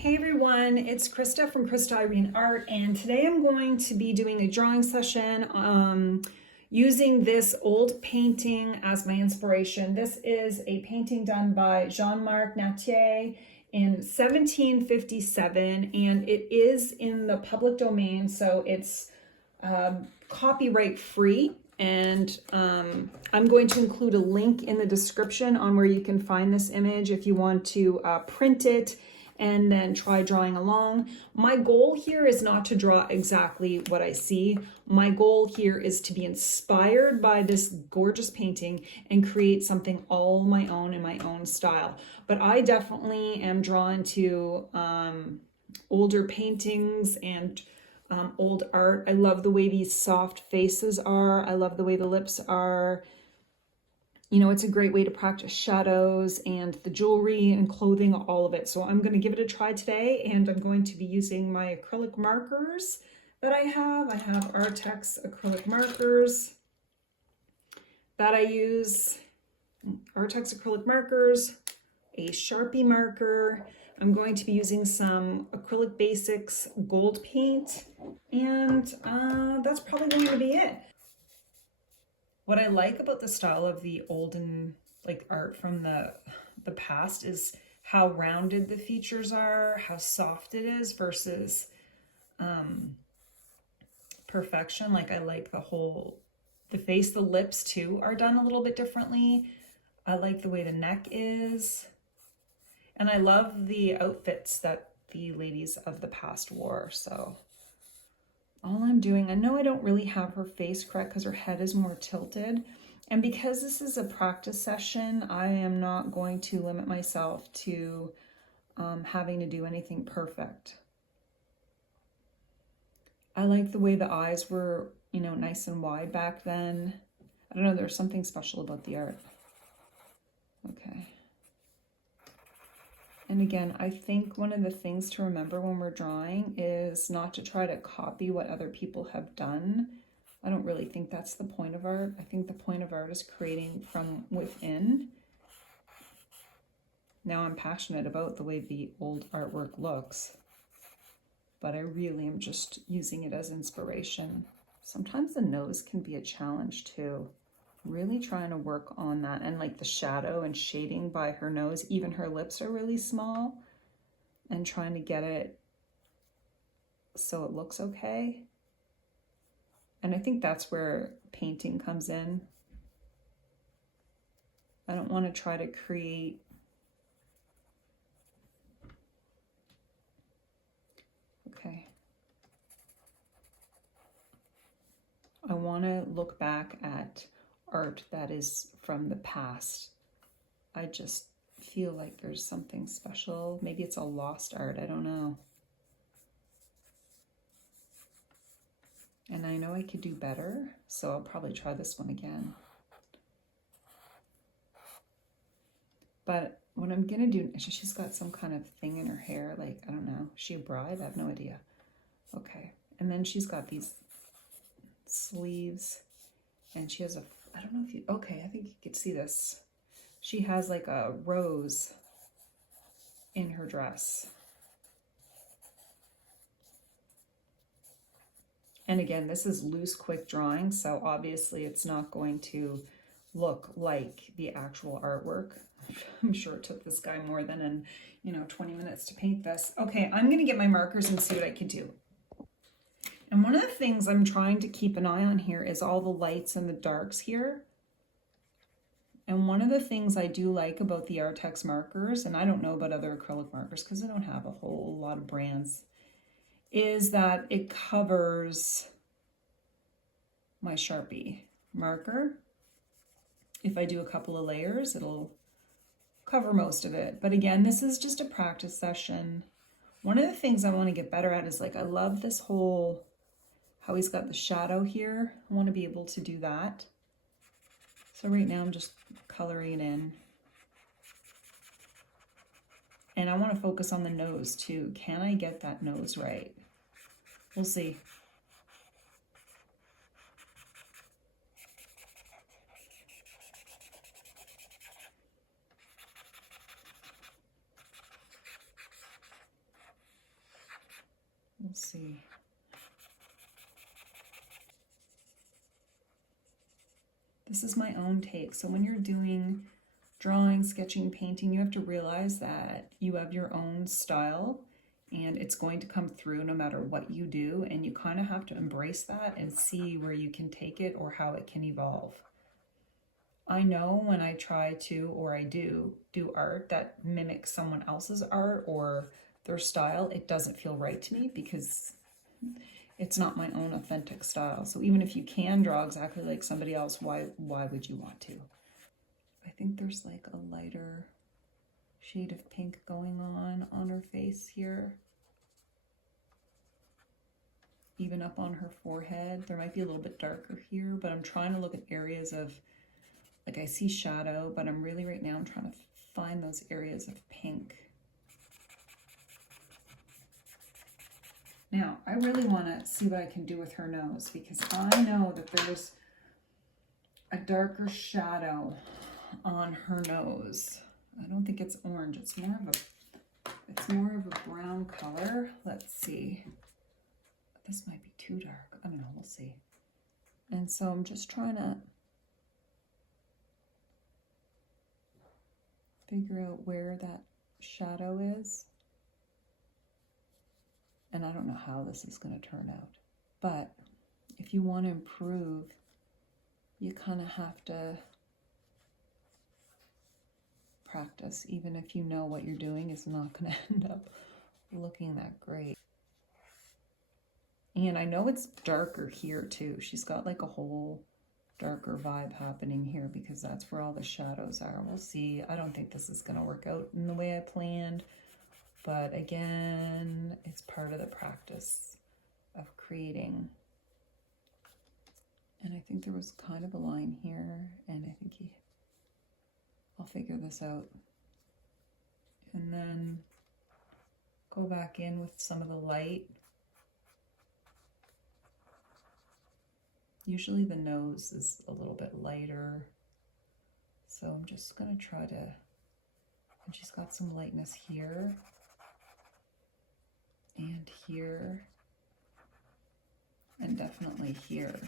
Hey everyone, it's Krista from Krista Irene Art, and today I'm going to be doing a drawing session using this old painting as my inspiration. This is a painting done by Jean-Marc Nattier in 1757, and it is in the public domain, so it's copyright free. And I'm going to include a link in the description on where you can find this image if you want to print it and then try drawing along. My goal here is not to draw exactly what I see. My goal here is to be inspired by this gorgeous painting and create something all my own in my own style. But I definitely am drawn to older paintings and old art. I love the way these soft faces are. I love the way the lips are. You know, it's a great way to practice shadows and the jewelry and clothing, all of it. So I'm going to give it a try today, and I'm going to be using my acrylic markers that I have. I have Artex acrylic markers that I use. Artex acrylic markers, a Sharpie marker. I'm going to be using some Acrylic Basics gold paint, and that's probably going to be it. What I like about the style of the olden art from the past is how rounded the features are, how soft it is versus perfection. Like I like the face, the lips too are done a little bit differently. I like the way the neck is. And I love the outfits that the ladies of the past wore. So all I'm doing, I know I don't really have her face correct because her head is more tilted. And because this is a practice session, I am not going to limit myself to having to do anything perfect. I like the way the eyes were, you know, nice and wide back then. I don't know, there's something special about the art. Okay. And again, I think one of the things to remember when we're drawing is not to try to copy what other people have done. I don't really think that's the point of art. I think the point of art is creating from within. Now I'm passionate about the way the old artwork looks, but I really am just using it as inspiration. Sometimes the nose can be a challenge too. Really trying to work on that, and like the shadow and shading by her nose, even her lips are really small, and trying to get it so it looks okay. And I think that's where painting comes in. I don't want to try to create I want to look back at art that is from the past. I just feel like there's something special. Maybe it's a lost art, I don't know. And I know I could do better, so I'll probably try this one again. But what I'm gonna do, she's got some kind of thing in her hair, like, I don't know, is she a bride? I have no idea. Okay, and then she's got these sleeves, and she has a, I don't know if you, okay, I think you could see this. She has like a rose in her dress. And again, this is loose, quick drawing, so obviously it's not going to look like the actual artwork. I'm sure it took this guy more than 20 minutes to paint this. Okay, I'm gonna get my markers and see what I can do. And one of the things I'm trying to keep an eye on here is all the lights and the darks here. And one of the things I do like about the Artex markers, and I don't know about other acrylic markers because I don't have a whole lot of brands, is that it covers my Sharpie marker. If I do a couple of layers, it'll cover most of it. But again, this is just a practice session. One of the things I want to get better at is, like, I love this whole, how he's got the shadow here. I want to be able to do that. So right now I'm just coloring it in. And I want to focus on the nose too. Can I get that nose right? We'll see. We'll see. This is my own take. So when you're doing drawing, sketching, painting, you have to realize that you have your own style and it's going to come through no matter what you do. And you kind of have to embrace that and see where you can take it or how it can evolve. I know when I try to, or I do art that mimics someone else's art or their style, it doesn't feel right to me because it's not my own authentic style. So even if you can draw exactly like somebody else, why would you want to? I think there's like a lighter shade of pink going on her face here. Even up on her forehead. There might be a little bit darker here, but I'm trying to look at areas of, like I see shadow, but I'm really right now I'm trying to find those areas of pink. Now, I really want to see what I can do with her nose because I know that there's a darker shadow on her nose. I don't think it's orange. It's more of a brown color. Let's see. This might be too dark. I don't know. We'll see. And so I'm just trying to figure out where that shadow is. And I don't know how this is going to turn out. But if you want to improve, you kind of have to practice. Even if you know what you're doing is not going to end up looking that great. And I know it's darker here too. She's got like a whole darker vibe happening here because that's where all the shadows are. We'll see. I don't think this is going to work out in the way I planned. But again, it's part of the practice of creating. And I think there was kind of a line here, and I think I'll figure this out. And then go back in with some of the light. Usually the nose is a little bit lighter. So I'm just gonna try to, and she's got some lightness here. And here, and definitely here.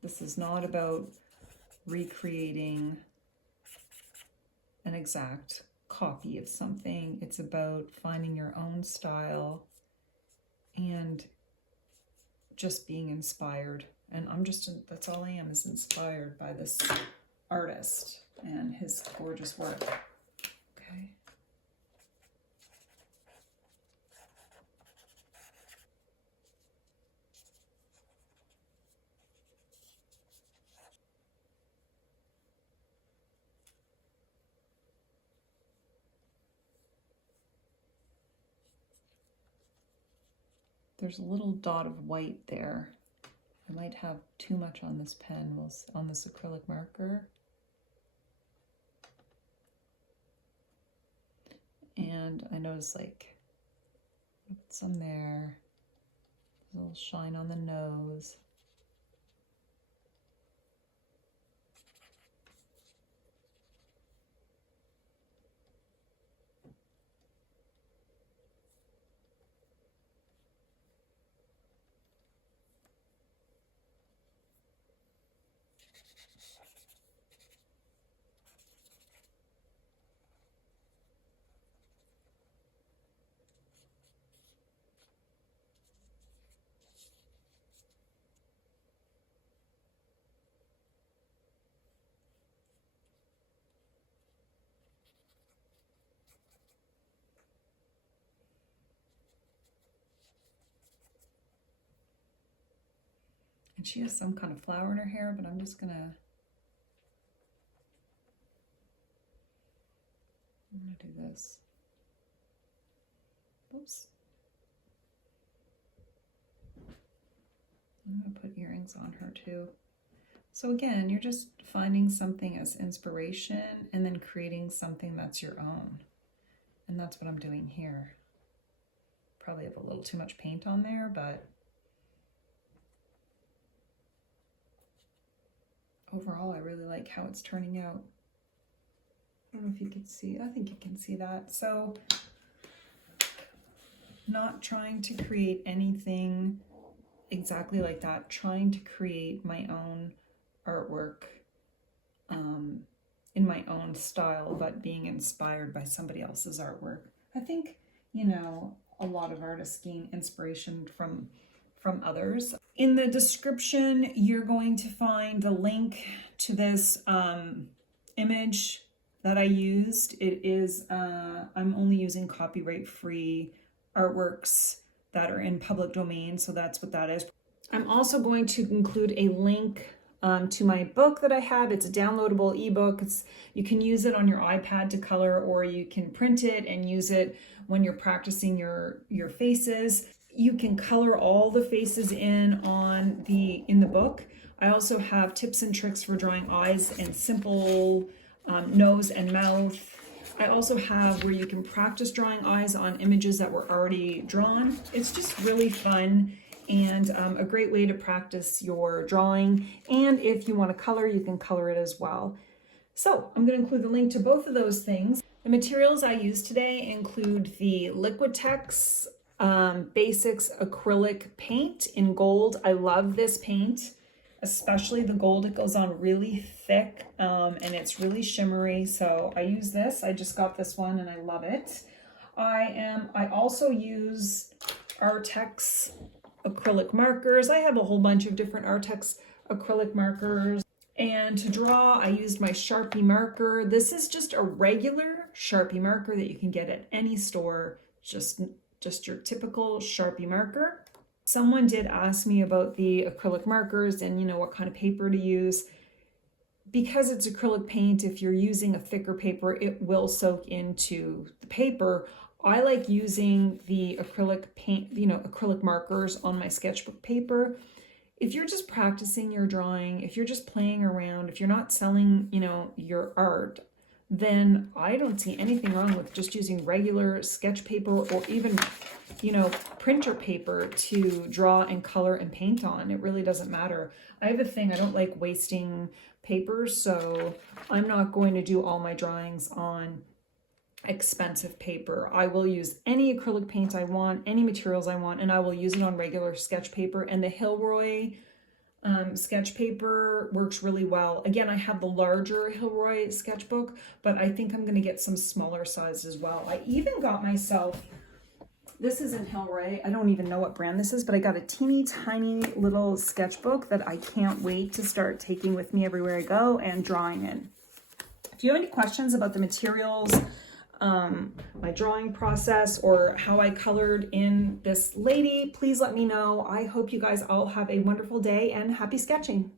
This is not about recreating an exact copy of something. It's about finding your own style and just being inspired. And that's all I am, is inspired by this artist and his gorgeous work. Okay. There's a little dot of white there. I might have too much on this pen, on this acrylic marker. And I notice like some there, a little shine on the nose. And she has some kind of flower in her hair, but I'm just gonna do this. Oops. I'm gonna put earrings on her too. So again, you're just finding something as inspiration and then creating something that's your own. And that's what I'm doing here. Probably have a little too much paint on there, but overall, I really like how it's turning out. I don't know if you can see, I think you can see that. So, not trying to create anything exactly like that, trying to create my own artwork in my own style, but being inspired by somebody else's artwork. I think, you know, a lot of artists gain inspiration from others. In the description, you're going to find the link to this image that I used. It is, I'm only using copyright-free artworks that are in public domain, so that's what that is. I'm also going to include a link to my book that I have. It's a downloadable ebook. You can use it on your iPad to color, or you can print it and use it when you're practicing your faces. You can color all the faces in the book. I also have tips and tricks for drawing eyes and simple nose and mouth. I also have where you can practice drawing eyes on images that were already drawn. It's just really fun and a great way to practice your drawing. And if you want to color, you can color it as well. So I'm going to include the link to both of those things. The materials I use today include the Liquitex Basics acrylic paint in gold. I love this paint, especially the gold. It goes on really thick and it's really shimmery, so I use this. I just got this one and I love it. I also use Artex acrylic markers. I have a whole bunch of different Artex acrylic markers. And to draw, I used my Sharpie marker. This is just a regular Sharpie marker that you can get at any store, just your typical Sharpie marker. Someone did ask me about the acrylic markers and, you know, what kind of paper to use. Because it's acrylic paint, if you're using a thicker paper, it will soak into the paper. I like using the acrylic paint, you know, acrylic markers on my sketchbook paper. If you're just practicing your drawing, if you're just playing around, if you're not selling, you know, your art, then I don't see anything wrong with just using regular sketch paper or even, you know, printer paper to draw and color and paint on. It really doesn't matter. I have a thing, I don't like wasting paper, so I'm not going to do all my drawings on expensive paper. I will use any acrylic paint I want, any materials I want, and I will use it on regular sketch paper. And the Hilroy sketch paper works really well. Again, I have the larger Hilroy sketchbook, but I think I'm going to get some smaller size as well. I even got myself, this isn't Hilroy, I don't even know what brand this is, but I got a teeny tiny little sketchbook that I can't wait to start taking with me everywhere I go and drawing in. If you have any questions about the materials, my drawing process, or how I colored in this lady, please let me know. I hope you guys all have a wonderful day and happy sketching.